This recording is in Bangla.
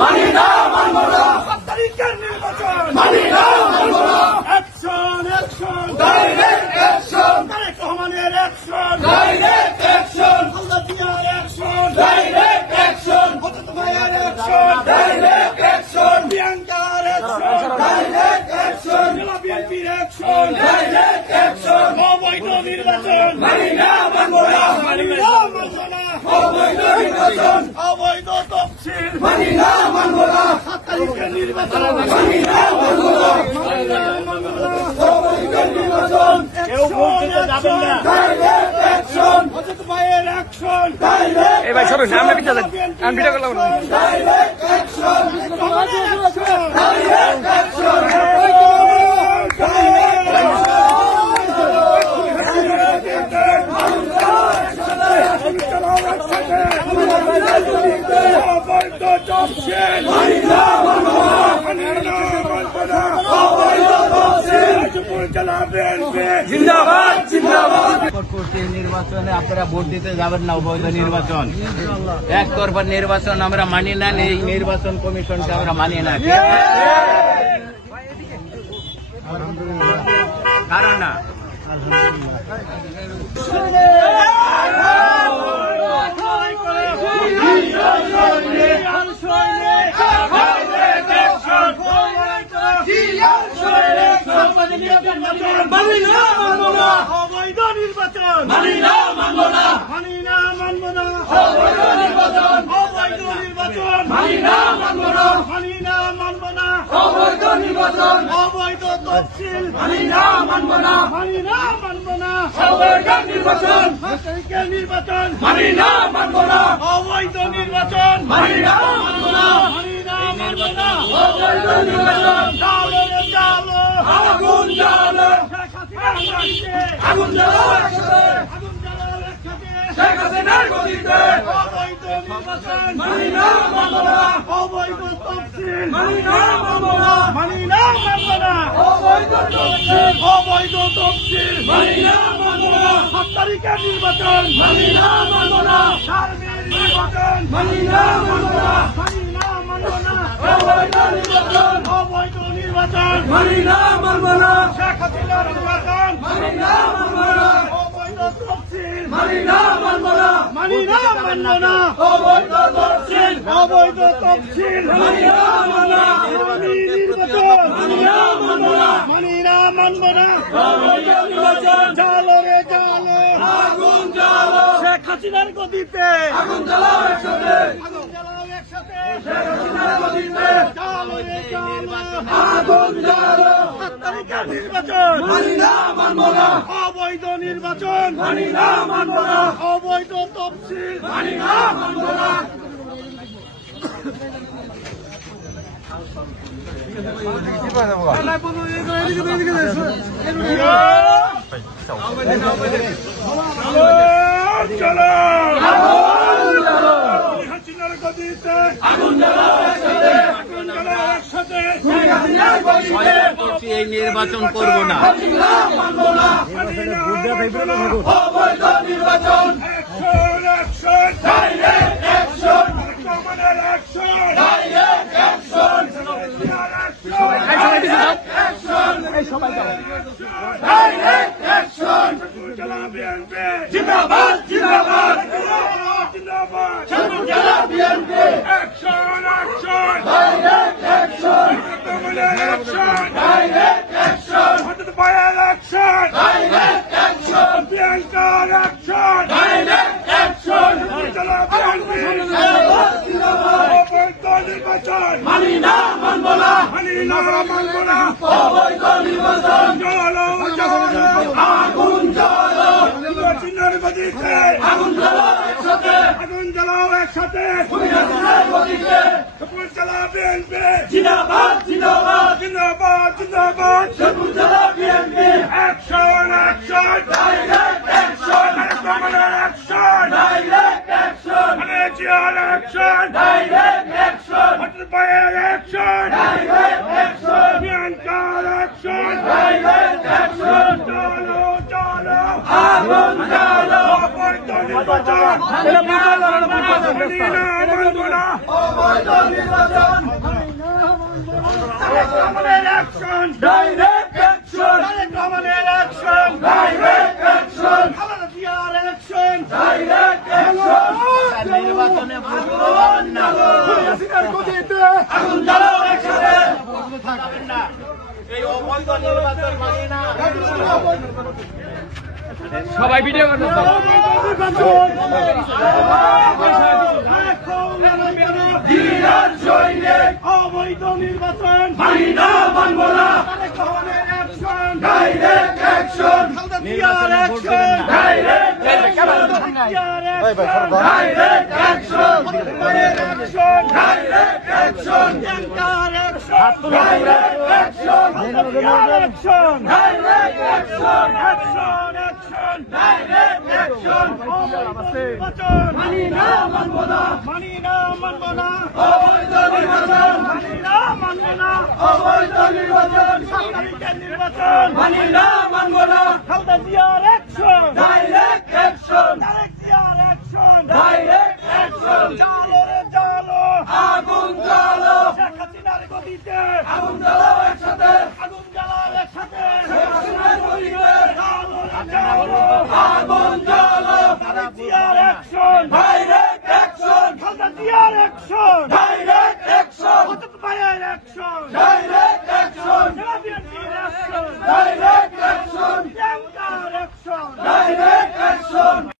মানি না মানব না 7 তারিখের নির্বাচন মানি না মানব না action action direct action Tarek রহমানের অ্যাকশন ডাইরেক্ট অ্যাকশন খালেদা জিয়ার অ্যাকশন ডাইরেক্ট অ্যাকশন অজিত ভাইয়ের অ্যাকশন ডাইরেক্ট অ্যাকশন প্রিয়াঙ্কার অ্যাকশন ডাইরেক্ট অ্যাকশন জেলা বিএনপির অ্যাকশন ডাইরেক্ট অ্যাকশন অবৈধ নির্বাচন মানি না মানব না মানি না মানব না অবৈধ নির্বাচন অবৈধ তফসিল মানি না মানব না 7 তারিখের নির্বাচন মানি না মানব না মানি না মানব না অবৈধ নির্বাচন কেউ বলতে যাবেন না ডাইরেক্ট অ্যাকশন অজিত ভাইয়ের অ্যাকশন ডাইরেক্ট এই ভাই সরুন আমরা পিছিয়ে যান আমি ভিডিও করলাম না ডাইরেক্ট অ্যাকশন ডাইরেক্ট অ্যাকশন অবৈধ তফসিল মানি না মানব না মানি না মানব না অবৈধ তফসিল গাজীপুর জেলা বিএনপি জিন্দাবাদ জিন্দাবাদ পরবর্তী নির্বাচনে আপনারা ভোট দিতে যাবেন না। অবৈধ নির্বাচন, একতরফা নির্বাচন আমরা মানি না। এই নির্বাচন কমিশনকে আমরা মানি না। কারণ না মানি না মানব না অবৈধ নির্বাচন মানি না মানব না মানি না মানব না অবৈধ নির্বাচন অবৈধ নির্বাচন মানি না মানব না মানি না মানব না অবৈধ নির্বাচন অবৈধ তফসিল মানি না মানব না মানি না মানব না অবৈধ নির্বাচন 7 তারিখের নির্বাচন মানি না মানব না অবৈধ নির্বাচন মানি না মানব না মানি না মানব না অবৈধ নির্বাচন চালো রে চালো আগুন জ্বালো শেখ হাসিনার গতিতে আগুন জ্বালো একসাথে আগুন জ্বালো একসাথে শেখ হাসিনার গতিতে অবৈধ নির্বাচন মানি না মানব না অবৈধ তফসিল মানি না মানব না মানি না মানব না অবৈধ তফসিল অবৈধ তফসিল মানি না মানব না 7 তারিখের নির্বাচন মানি না মানব না সার্বিক নির্বাচন মানি না মানব না মানি না মানব না অবৈধ নির্বাচন অবৈধ নির্বাচন মানি না মানব না শেখ হাসিনার নির্বাচন মানি না মানব না অবৈধ তফসিল মানি না মানব না মানি না মানব না অবৈধ তফসিল অবৈধ তফসিল মানি না মানব না আগামী নির্বাচন মানি না মানব না মানি না মানব না অবৈধ নির্বাচন জালো রে জালো আগুন জ্বালো শেখ হাসিনার গতিতে আগুন জ্বালাও একসাথে আগুন জ্বালাও একসাথে শেখ হাসিনার গতিতে জালো রে জালো আগুন জ্বালো 7 তারিখের নির্বাচন মানি না মানব না অবৈধ নির্বাচন মানি না মানব না অবৈধ তফসিল মানি না মানব না চলো আগুন জ্বালো হাসিনার গতিতে আগুন জ্বালাও একসাথে আগুন জ্বালাও একসাথে শেখ হাসিনার গতিতে পরবর্তী এই নির্বাচন করব না। মানি না মানব না অবৈধ নির্বাচন action action direct action commander action direct action action direct action জেলা বিএনপি জিন্দাবাদ জিন্দাবাদ জিন্দাবাদ শেরপুর জেলা BNP action action direct action commander action direct action Ajit ভাইয়ের অ্যাকশন ডাইরেক্ট অ্যাকশন প্রিয়াঙ্কার অ্যাকশন ডাইরেক্ট অ্যাকশন জেলা বিএনপি জিন্দাবাদ জিন্দাবাদ অবৈধ নির্বাচন মানি না মানব না মানি না মানব না অবৈধ নির্বাচন চলো চলো আগুন জ্বালো হাসিনার গতিতে আগুন জ্বালাও একসাথে আগুন জ্বালাও একসাথে হাসিনার গতিতে শেরপুর জেলা বিএনপি জিন্দাবাদ জিন্দাবাদ জিন্দাবাদ জিন্দাবাদ শেরপুর জেলা BNP action action direct action commander action direct action জিয়ার অ্যাকশন ডাইরেক্ট অ্যাকশন অজিত ভাইয়ের অ্যাকশন ডাইরেক্ট অ্যাকশন প্রিয়াঙ্কার অ্যাকশন ডাইরেক্ট অ্যাকশন চলো চলো আগুন জ্বালো অবৈধ নির্বাচন মানি না মানব না অবৈধ নির্বাচন আমাদের অ্যাকশন ডাইরেক্ট অ্যাকশন আমাদের অ্যাকশন ডাইরেক্ট অ্যাকশন আমাদের জিয়ার অ্যাকশন ডাইরেক্ট অ্যাকশন নির্বাচনে ভোট দেবেন না। আগুন জ্বালাও একসাথে থাকবেন না। এই অবৈধ নির্বাচন মানি না। সবাই ভিডিও করতে জিয়ার সৈনিক অবৈধ নির্বাচন মানি না মানব না ডাইরেক্ট অ্যাকশন নির্বাচনে ভোট দেবেন না। Direct action direct action direct action direct action direct action direct action মানি না মানব না অবৈধ নির্বাচন অবৈধ নির্বাচন মানি না মানব না ডাইরেক্ট অ্যাকশন ডাইরেক্ট অ্যাকশন আগুন জ্বালো আগুন জ্বালো